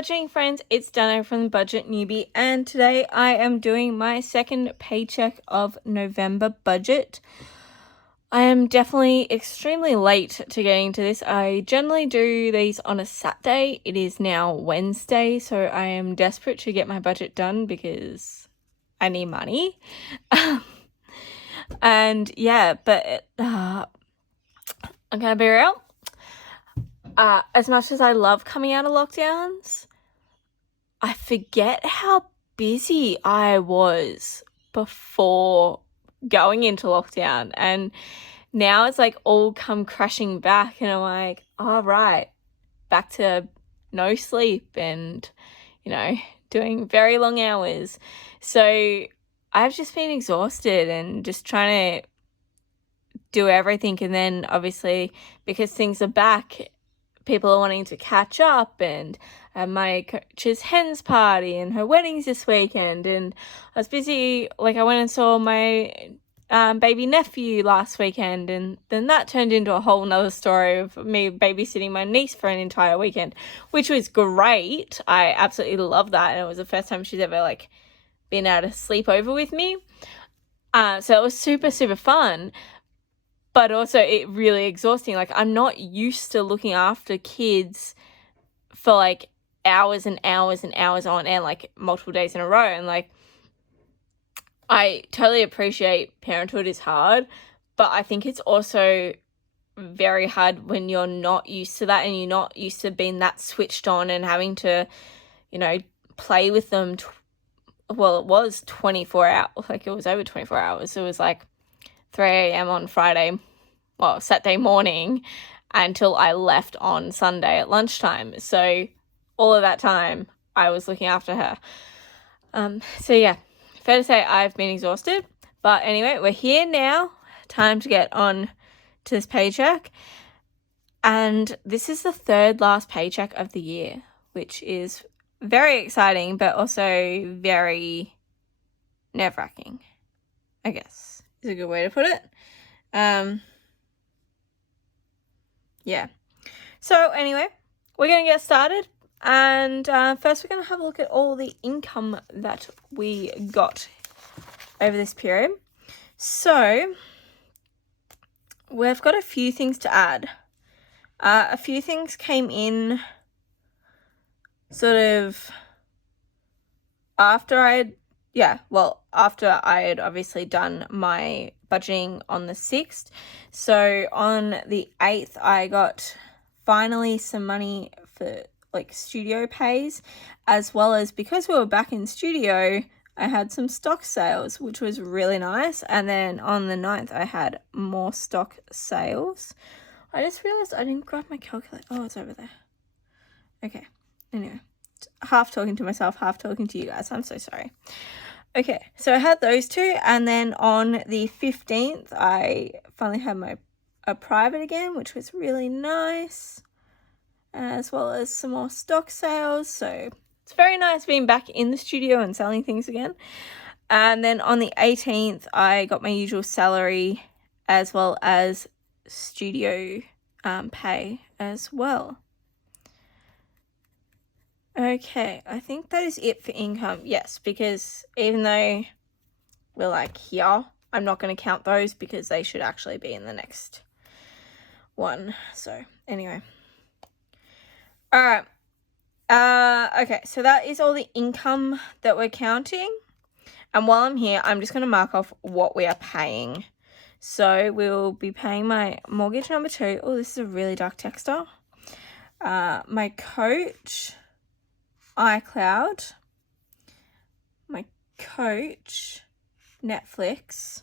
budgeting friends, it's Dano from the Budget Newbie, and today I am doing my second paycheck of November budget. I am definitely extremely late to getting to this. I generally do these on a Saturday. It is now Wednesday, so I am desperate to get my budget done because I need money. And yeah, but I'm gonna be real. As much as I love coming out of lockdowns, I forget how busy I was before going into lockdown, and now it's like all come crashing back, and I'm like, all right, back to no sleep and, doing very long hours. So I've just been exhausted and just trying to do everything. And then obviously because things are back, people are wanting to catch up, and my coach's hen's party and her wedding's this weekend, and I was busy. Like, I went and saw my baby nephew last weekend, and then that turned into a whole nother story of me babysitting my niece for an entire weekend, which was great. I absolutely love that, and it was the first time she's ever been able to sleep over with me. So it was super, super fun. But also it really exhausting. I'm not used to looking after kids for hours and hours and hours on end, multiple days in a row. And I totally appreciate parenthood is hard, but I think it's also very hard when you're not used to that and you're not used to being that switched on and having to, play with them. It was 24 hours. It was over 24 hours. It was 3 a.m. on Saturday morning until I left on Sunday at lunchtime. So all of that time I was looking after her. So yeah, fair to say I've been exhausted. But anyway, we're here now. Time to get on to this paycheck. And this is the third last paycheck of the year, which is very exciting, but also very nerve-wracking, I guess is a good way to put it. Yeah. So anyway, we're going to get started. And first we're going to have a look at all the income that we got over this period. So we've got a few things to add. A few things came in sort of after I had obviously done my budgeting on the 6th. So on the 8th, I got finally some money for studio pays, as well as because we were back in studio, I had some stock sales, which was really nice. And then on the 9th, I had more stock sales. I just realized I didn't grab my calculator. Oh, it's over there. Okay. Anyway, half talking to myself, half talking to you guys. I'm so sorry. Okay, so I had those two, and then on the 15th, I finally had a private again, which was really nice, as well as some more stock sales. So it's very nice being back in the studio and selling things again. And then on the 18th, I got my usual salary, as well as studio pay as well. Okay, I think that is it for income. Yes, because even though we're here, I'm not going to count those because they should actually be in the next one. So anyway. All right. Okay, so that is all the income that we're counting. And while I'm here, I'm just going to mark off what we are paying. So we'll be paying my mortgage number 2. Oh, this is a really dark texture. My coach, iCloud, my coach, Netflix.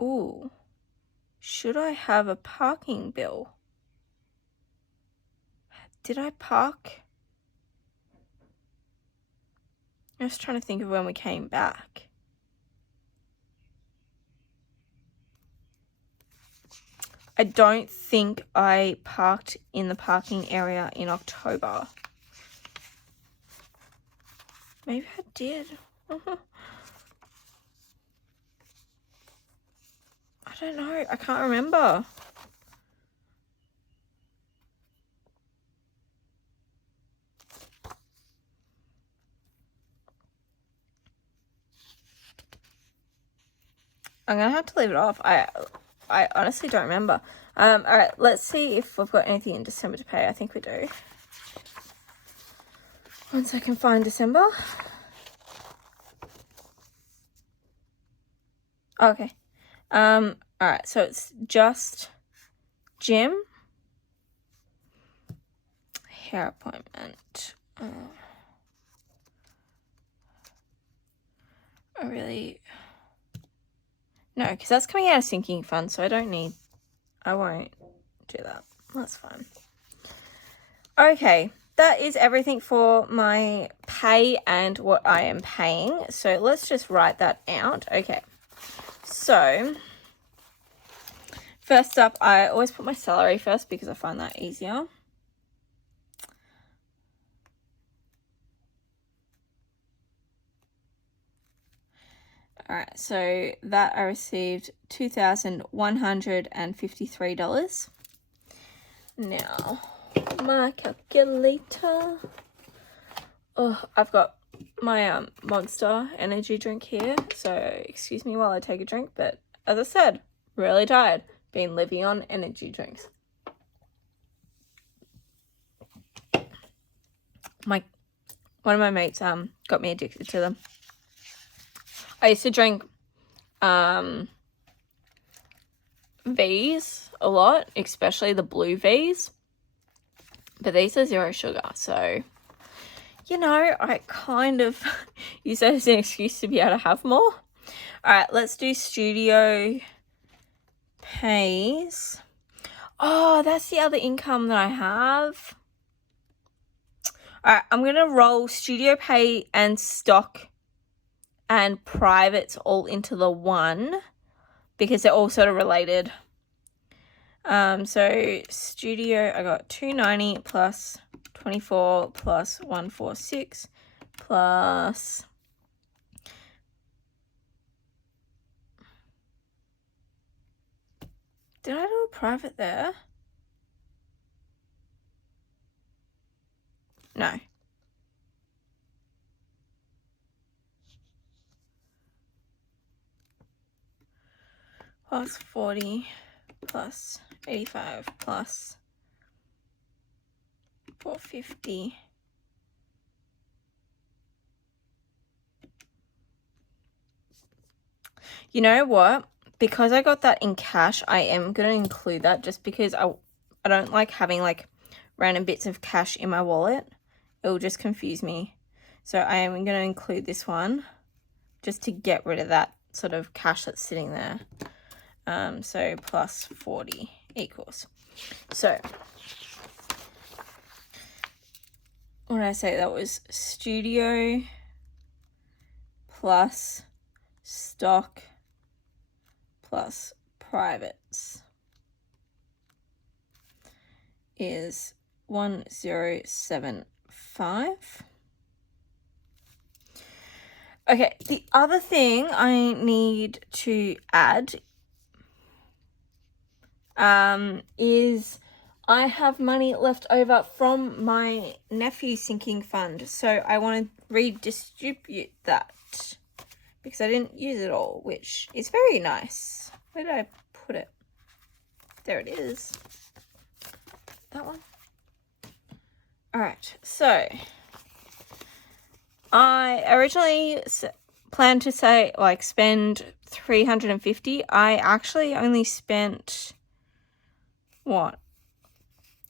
Ooh, should I have a parking bill? Did I park? I was trying to think of when we came back. I don't think I parked in the parking area in October. Maybe I did. I don't know. I can't remember. I'm going to have to leave it off. I honestly don't remember. All right, let's see if we've got anything in December to pay. I think we do. Once I can find December. Okay. All right, so it's just gym, hair appointment. No, because that's coming out of sinking fund, so I won't do that. That's fine. Okay, that is everything for my pay and what I am paying. So let's just write that out. Okay, so first up, I always put my salary first because I find that easier. All right, so that I received $2,153. Now, my calculator. Oh, I've got my Monster energy drink here, so excuse me while I take a drink, but as I said, really tired. Been living on energy drinks. One of my mates got me addicted to them. I used to drink V's a lot, especially the blue V's, but these are 0 sugar, so you know, I kind of use that as an excuse to be able to have more. All right, let's do studio pays. Oh, that's the other income that I have. All right, I'm going to roll studio pay and stock and privates all into the one because they're all sort of related. So studio, I got 290 plus 24 plus 146 plus did I do a private there? No. Plus 40 plus 85 plus 450. You know what? Because I got that in cash, I am going to include that just because I don't like having like random bits of cash in my wallet. It will just confuse me. So I am going to include this one just to get rid of that sort of cash that's sitting there. So plus 40 equals. So what did I say? That was studio plus stock plus privates is 1075. Okay, the other thing I need to add is I have money left over from my nephew's sinking fund, so I want to redistribute that because I didn't use it all, which is very nice. Where did I put it? There it is. That one. All right, so I originally planned to say like spend 350. I actually only spent what,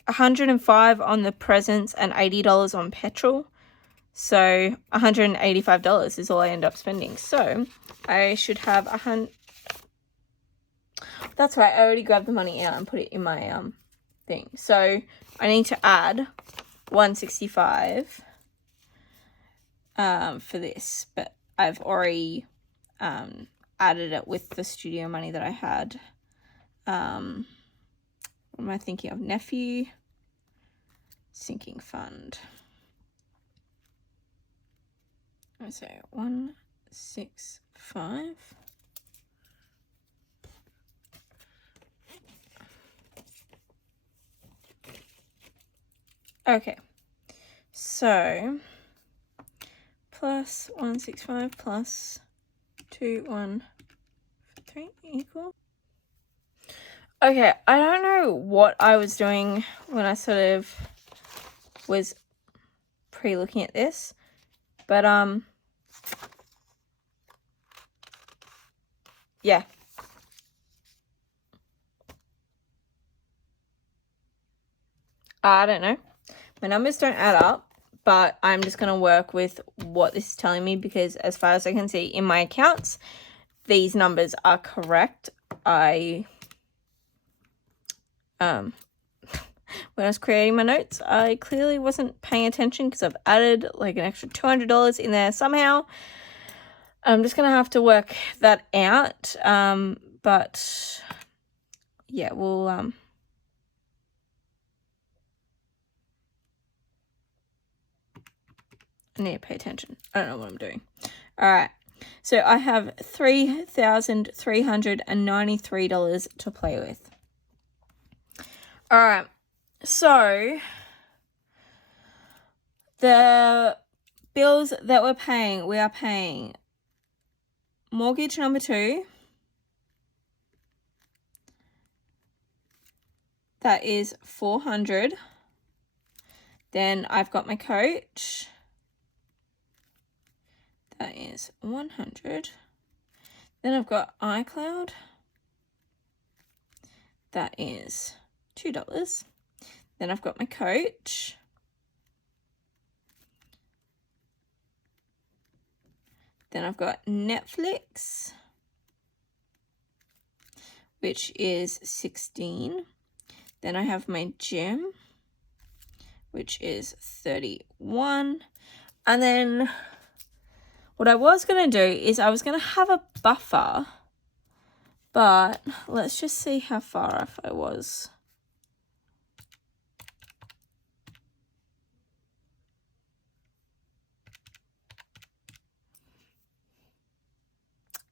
105 on the presents and $80 on petrol. So $185 is all I end up spending. So I should have That's right. I already grabbed the money out and put it in my thing. So I need to add 165 for this, but I've already added it with the studio money that I had. What am I thinking of? Nephew sinking fund. So 165. Okay, so plus 165 plus 213 3 equal. Okay, I don't know what I was doing when I sort of was pre-looking at this, but yeah. I don't know. My numbers don't add up, but I'm just going to work with what this is telling me because as far as I can see in my accounts, these numbers are correct. When I was creating my notes, I clearly wasn't paying attention because I've added like an extra $200 in there somehow. I'm just going to have to work that out. But yeah, we'll, I need to pay attention. I don't know what I'm doing. All right. So I have $3,393 to play with. All right. So the bills that we are paying mortgage number 2. That is $400. Then I've got my coach. That is $100. Then I've got iCloud. That is $2. Then I've got my coach. Then I've got Netflix, which is $16. Then I have my gym, which is $31. And then what I was going to do is I was going to have a buffer, but let's just see how far off I was.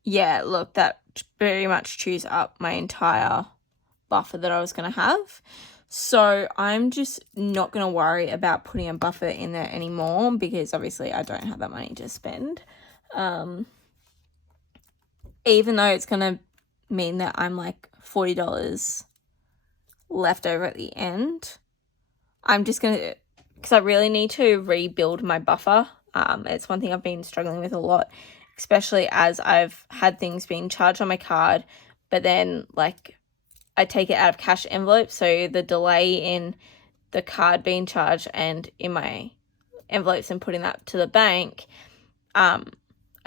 Yeah, look, that very much chews up my entire buffer that I was going to have. So I'm just not going to worry about putting a buffer in there anymore because obviously I don't have that money to spend. Even though it's going to mean that I'm like $40 left over at the end, I'm just going to, because I really need to rebuild my buffer. It's one thing I've been struggling with a lot, especially as I've had things being charged on my card, but then like I take it out of cash envelopes, so the delay in the card being charged and in my envelopes and putting that to the bank, I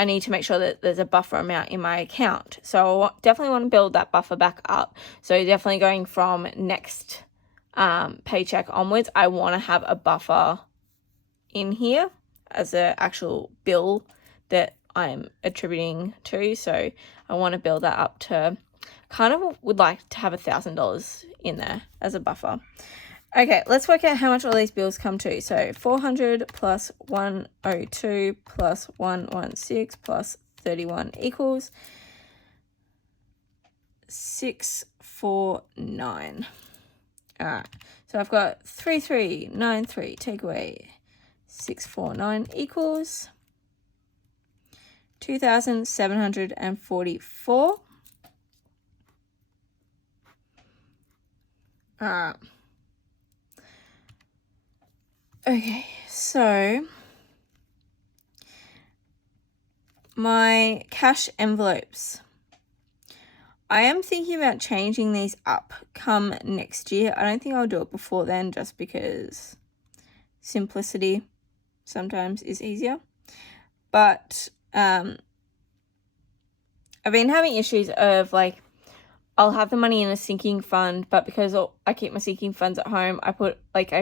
need to make sure that there's a buffer amount in my account. So I definitely want to build that buffer back up. So definitely going from next paycheck onwards, I want to have a buffer in here as an actual bill that I'm attributing to. So I want to build that up to, kind of would like to have $1,000 in there as a buffer. Okay, let's work out how much all these bills come to. So 400 plus 102 plus 116 plus 31 equals 649. All right, so I've got 3393 take away 649 equals 2,744. All right. Okay, so my cash envelopes. I am thinking about changing these up come next year. I don't think I'll do it before then just because simplicity sometimes is easier. But I've been having issues of like, I'll have the money in a sinking fund, but because I keep my sinking funds at home, I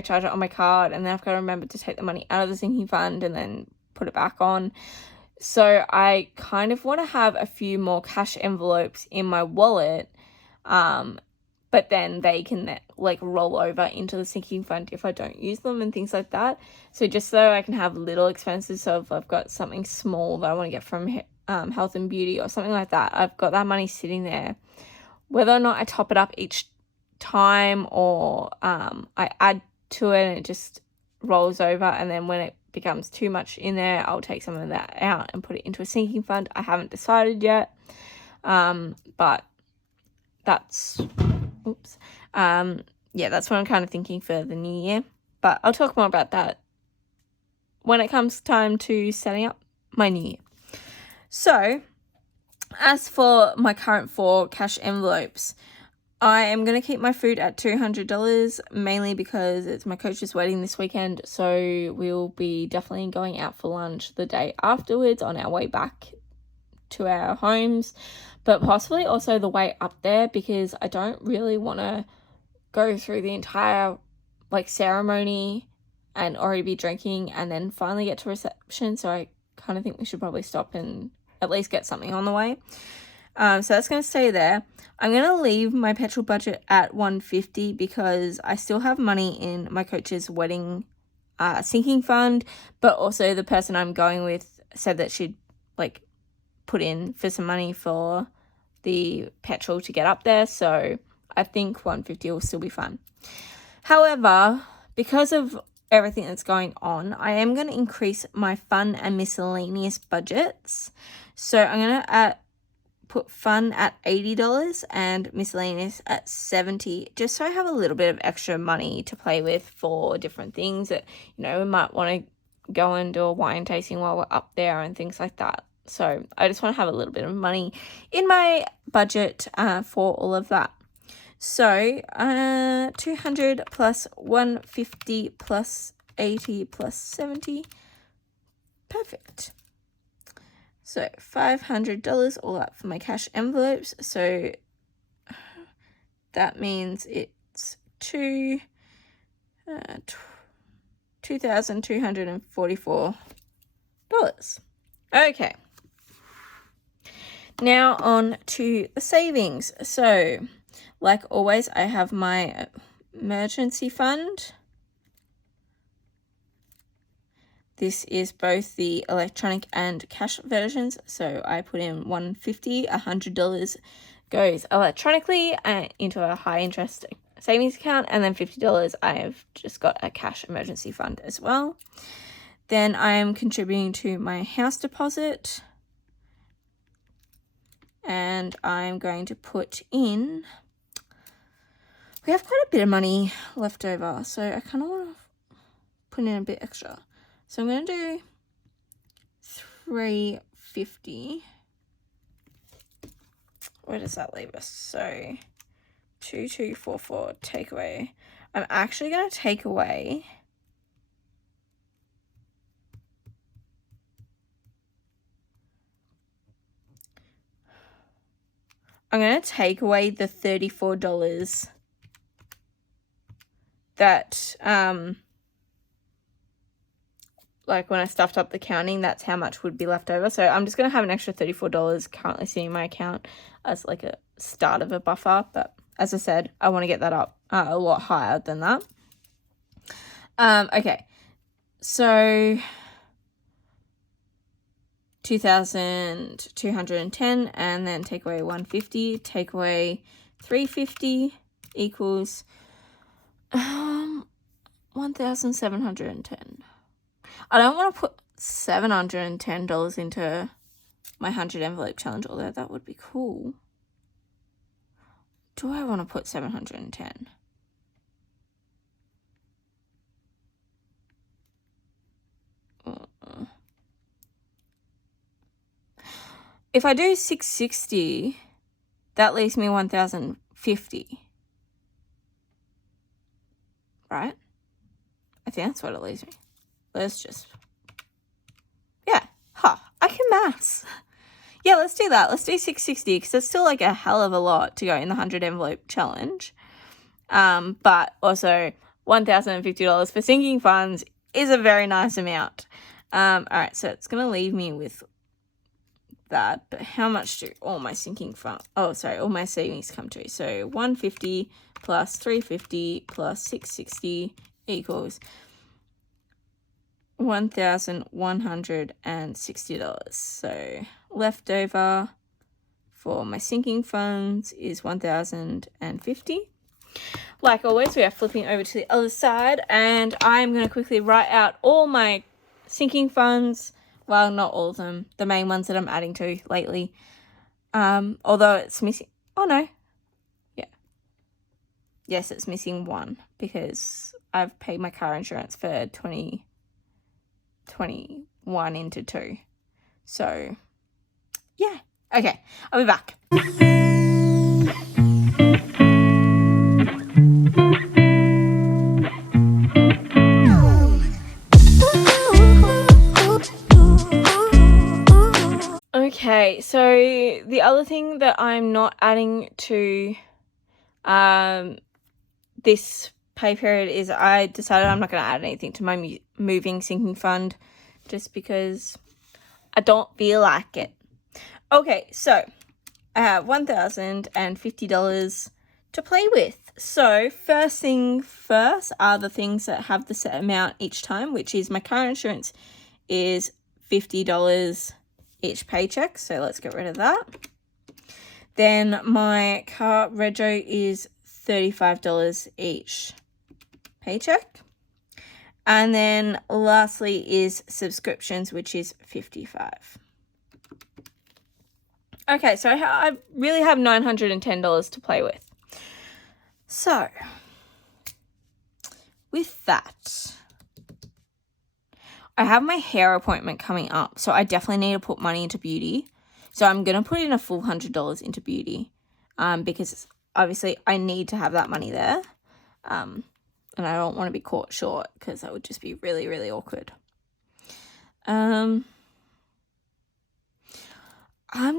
charge it on my card, and then I've got to remember to take the money out of the sinking fund and then put it back on. So I kind of want to have a few more cash envelopes in my wallet, but then they can like roll over into the sinking fund if I don't use them and things like that. So just so I can have little expenses. So if I've got something small that I want to get from health and beauty or something like that, I've got that money sitting there. Whether or not I top it up each time or I add to it and it just rolls over, and then when it becomes too much in there, I'll take some of that out and put it into a sinking fund. I haven't decided yet. But that's, that's what I'm kind of thinking for the new year. But I'll talk more about that when it comes time to setting up my new year. So, as for my current 4 cash envelopes, I am going to keep my food at $200, mainly because it's my coach's wedding this weekend, so we'll be definitely going out for lunch the day afterwards on our way back to our homes, but possibly also the way up there, because I don't really want to go through the entire ceremony and already be drinking and then finally get to reception, so I kind of think we should probably stop and at least get something on the way. So that's going to stay there. I'm going to leave my petrol budget at $150 because I still have money in my coach's wedding sinking fund, but also the person I'm going with said that she'd put in for some money for the petrol to get up there, so I think $150 will still be fine. However, because of everything that's going on, I am going to increase my fun and miscellaneous budgets. So I'm going to put fun at $80 and miscellaneous at $70, just so I have a little bit of extra money to play with for different things that, we might want to go and do a wine tasting while we're up there and things like that. So I just want to have a little bit of money in my budget for all of that. So 200 plus 150 plus 80 plus 70. Perfect. So $500 all up for my cash envelopes. So that means it's $2,244. Okay. Now on to the savings. So, like always, I have my emergency fund. This is both the electronic and cash versions. So I put in $150, $100 goes electronically into a high interest savings account, and then $50 I have just got a cash emergency fund as well. Then I am contributing to my house deposit, and I'm going to put in, we have quite a bit of money left over, so I kind of want to put in a bit extra. So I'm going to do $350. Where does that leave us? So 2244 take away. I'm actually going to take away the $34 that when I stuffed up the counting, that's how much would be left over. So I'm just going to have an extra $34 currently sitting in my account as a start of a buffer. But as I said, I want to get that up a lot higher than that. Okay. So 2,210, and then take away 150, take away 350 equals 1,710. I don't want to put $710 into my 100 envelope challenge, although that would be cool. Do I want to put 710? If I do 660, that leaves me 1,050. Right? I think that's what it leaves me. Let's just, I can maths. Yeah, let's do that. Let's do 660 because it's still a hell of a lot to go in the 100 envelope challenge. But also $1,050 for sinking funds is a very nice amount. All right, so it's going to leave me with that. But how much do all my all my savings come to? So 150 plus 350 plus 660 equals $1,160. So leftover for my sinking funds is $1,050. Like always, we are flipping over to the other side, and I'm going to quickly write out all my sinking funds. Well, not all of them, the main ones that I'm adding to lately. Although it's missing, oh no, yeah. Yes, it's missing one because I've paid my car insurance for 2021 into 2. So, yeah. Okay, I'll be back. Okay, so the other thing that I'm not adding to this pay period is I decided I'm not going to add anything to my moving sinking fund just because I don't feel like it. Okay, so I have $1,050 to play with. So first thing first are the things that have the set amount each time, which is my car insurance is $50 each paycheck. So let's get rid of that. Then my car rego is $35 each paycheck. And then lastly is subscriptions, which is $55. Okay, so I really have $910 to play with. So, with that, I have my hair appointment coming up, so I definitely need to put money into beauty. So I'm going to put in a full $100 into beauty because obviously I need to have that money there. And I don't want to be caught short because that would just be really, really awkward. I'm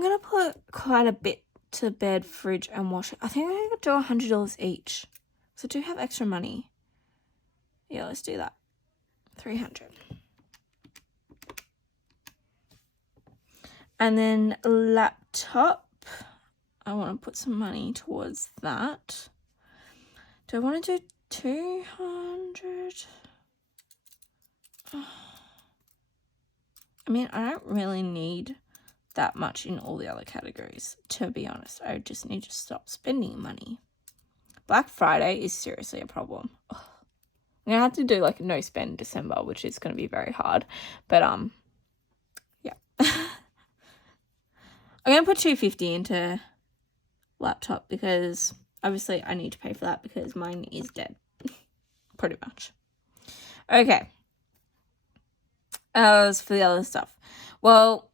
going to put quite a bit to bed, fridge, and washer. I think I'm going to do $100 each. So I do have extra money. Yeah, let's do that. $300. And then laptop. I want to put some money towards that. Do I want to do 200? I mean, I don't really need that much in all the other categories, to be honest. I just need to stop spending money. Black Friday is seriously a problem. Ugh. I'm going to have to do like no spend December, which is going to be very hard. But, yeah. I'm going to put $250 into laptop because obviously I need to pay for that because mine is dead. Pretty much. Okay. As for the other stuff. Well,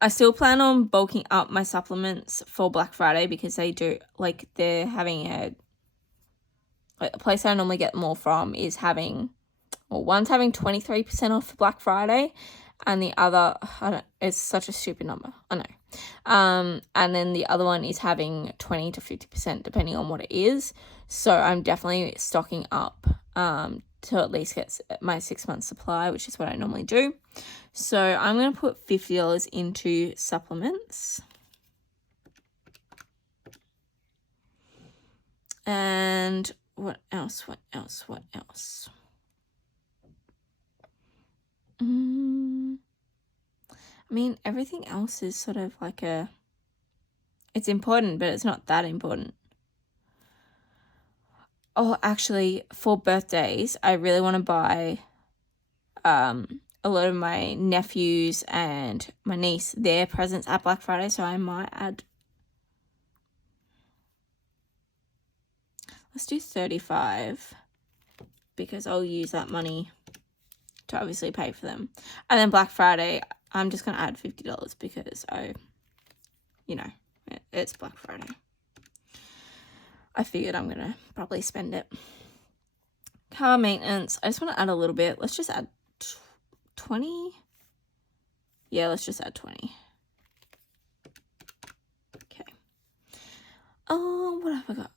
I still plan on bulking up my supplements for Black Friday because they're having a place I normally get them all from is having, well, one's having 23% off for Black Friday and the other, it's such a stupid number, I know. And then the other one is having 20 to 50% depending on what it is. So I'm definitely stocking up to at least get my 6 month supply, which is what I normally do. So I'm going to put $50 into supplements. And what else? I mean, everything else is sort of like it's important, but it's not that important. Oh, actually, for birthdays, I really want to buy a lot of my nephews and my niece their presents at Black Friday, so I might add, let's do 35 because I'll use that money to obviously pay for them. And then Black Friday, I'm just going to add $50 because it's Black Friday. I figured I'm going to probably spend it. Car maintenance, I just want to add a little bit. Let's just add 20. Yeah, let's just add 20. Okay. Oh, what have I got?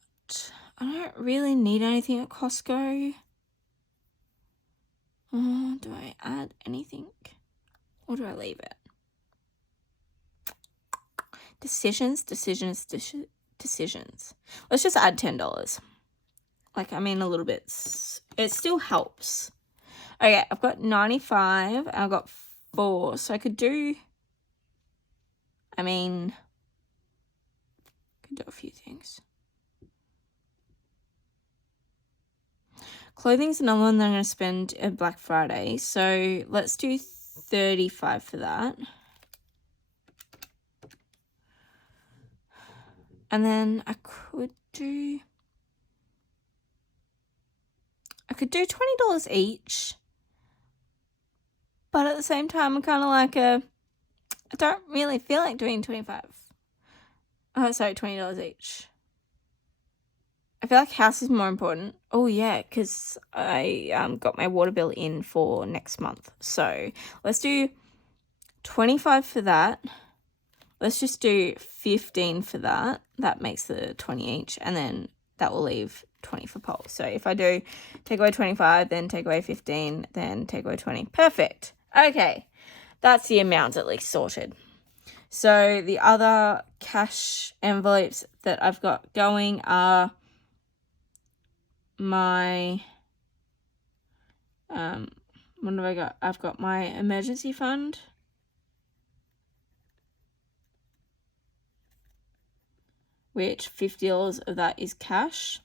I don't really need anything at Costco. Do I add anything? Or do I leave it? Decisions. Let's just add $10. A little bit. It still helps. Okay, I've got 95 and I've got 4. So I could do, could do a few things. Clothing's another one that I'm going to spend at Black Friday. So let's do 35 for that. And then I could do $20 each. But at the same time, I'm kind of like I don't really feel like doing 25. Oh, sorry, $20 each. I feel like house is more important. Oh, yeah, because I got my water bill in for next month. So let's do 25 for that. Let's just do 15 for that. That makes the 20 each. And then that will leave 20 for poll. So if I do take away 25, then take away 15, then take away 20. Perfect. Okay. That's the amount at least sorted. So the other cash envelopes that I've got going are my, what have I got? I've got my emergency fund, which $50 of that is cash.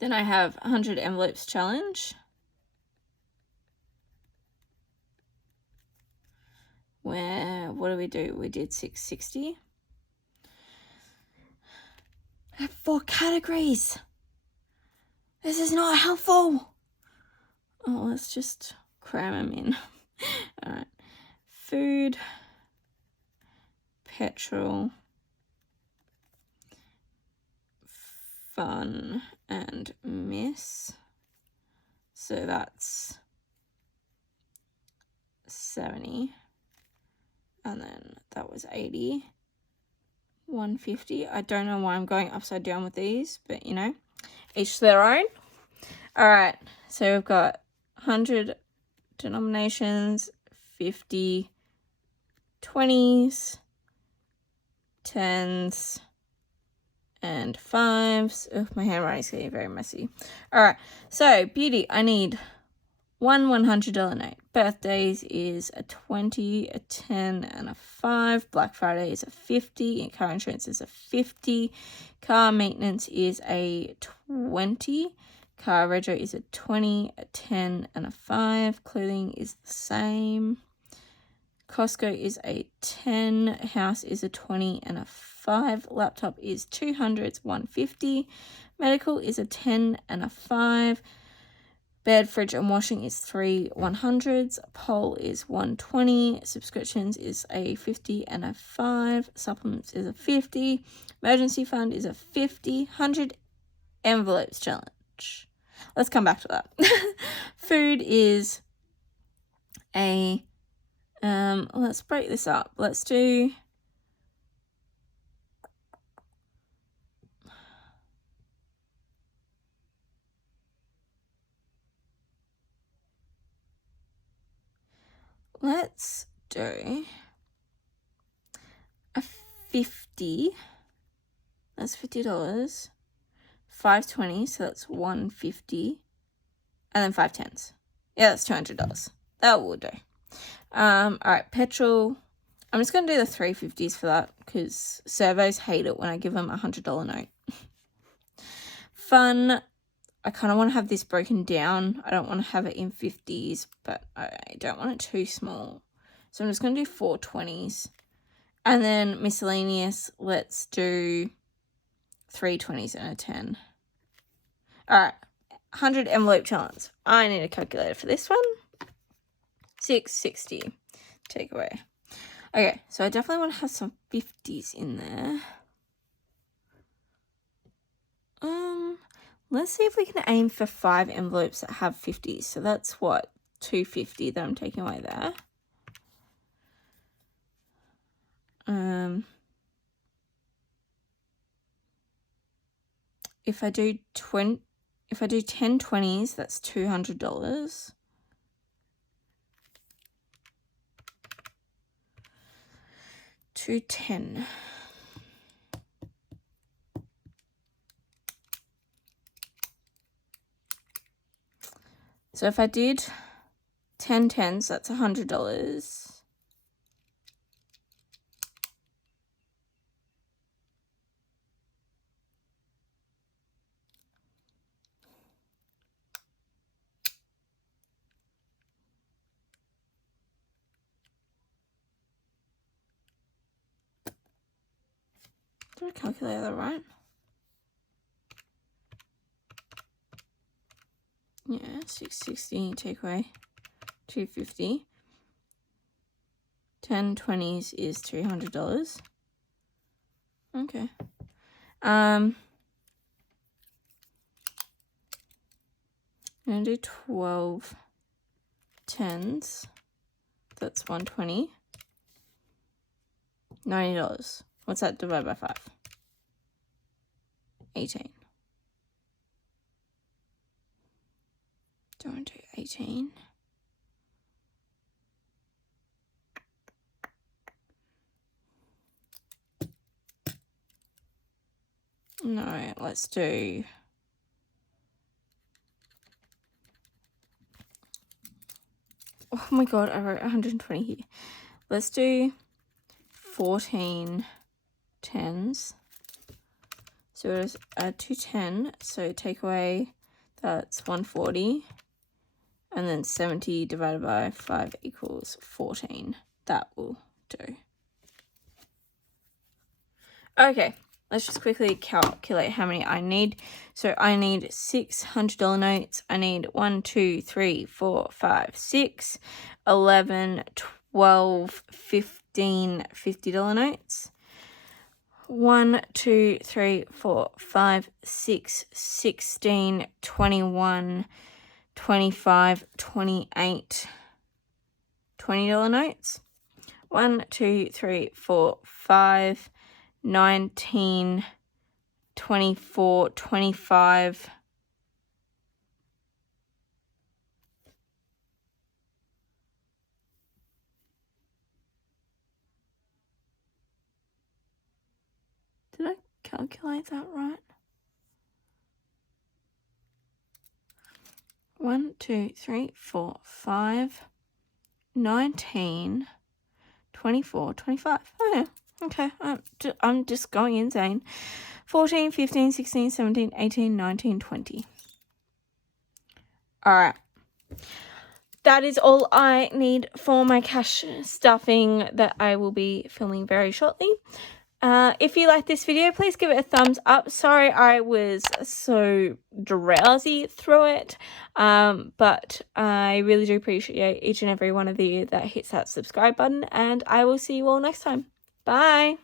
Then I have 100 envelopes challenge, where, what do? We did 660. I have 4 categories. This is not helpful. Oh, let's just cram them in. All right. Food, petrol, fun, and miss. So that's 70. And then that was 80. 150. I don't know why I'm going upside down with these, but you know, each their own. All right. So we've got 100 denominations, 50 20s, 10s, and 5s. Oh, my handwriting's getting very messy. All right. So beauty, I need one $100 note. Birthdays is a 20, a 10, and a 5. Black Friday is a 50. And car insurance is a 50. Car maintenance is a 20. Car rego is a 20, a 10, and a 5. Clothing is the same. Costco is a 10. House is a 20 and a 5. Laptop is 200s, 150. Medical is a 10 and a 5. Bed, fridge, and washing is 3 100s. Poll is 120. Subscriptions is a 50 and a 5. Supplements is a 50. Emergency fund is a 50. 100 envelopes challenge. Let's come back to that. Food is a, let's break this up. Let's do, a 50. That's $50. 5 20s, so that's 150. And then 5 10s. Yeah, that's $200. That will do. All right, petrol. I'm just going to do the 350s for that because servos hate it when I give them a $100 note. Fun. I kind of want to have this broken down. I don't want to have it in 50s, but I don't want it too small. So I'm just going to do 4 20s. And then miscellaneous, let's do 3 20s and a 10. All right, 100 envelope challenge. I need a calculator for this one. 660 take away. Okay, so I definitely want to have some 50s in there. Let's see if we can aim for 5 envelopes that have 50s. So that's what, 250 that I'm taking away there. If I do 10 20s, that's $200. To 10. So if I did 10 10s, that's $100. Did I calculate that right? Yeah, 660 take away 250. 10 20s is $300. Okay. I'm gonna do 12 10s. That's 120. $90. What's that divided by 5? 18. Do I want to do 18? No, let's do... Oh my god, I wrote 120 here. Let's do 14 10s. So we'll just add 210. So take away, that's 140. And then 70 divided by 5 equals 14. That will do. Okay, let's just quickly calculate how many I need. So I need $600 notes. I need 1, 2, 3, 4, 5, 6, 11, 12, 15 $50 notes. 1, 2, 3, 4, 5, 6, 16, 21, 25, 28 $20 notes. 1, 2, 3, 4, 5, 19, 24, 25. Did I calculate that right? 1, 2, 3, 4, 5, 19, 24, 25. Oh yeah. Okay, I'm just going insane. 14, 15, 16, 17, 18, 19, 20. All right. That is all I need for my cash stuffing that I will be filming very shortly. If you like this video, please give it a thumbs up. Sorry I was so drowsy through it, but I really do appreciate each and every one of you that hits that subscribe button, and I will see you all next time. Bye!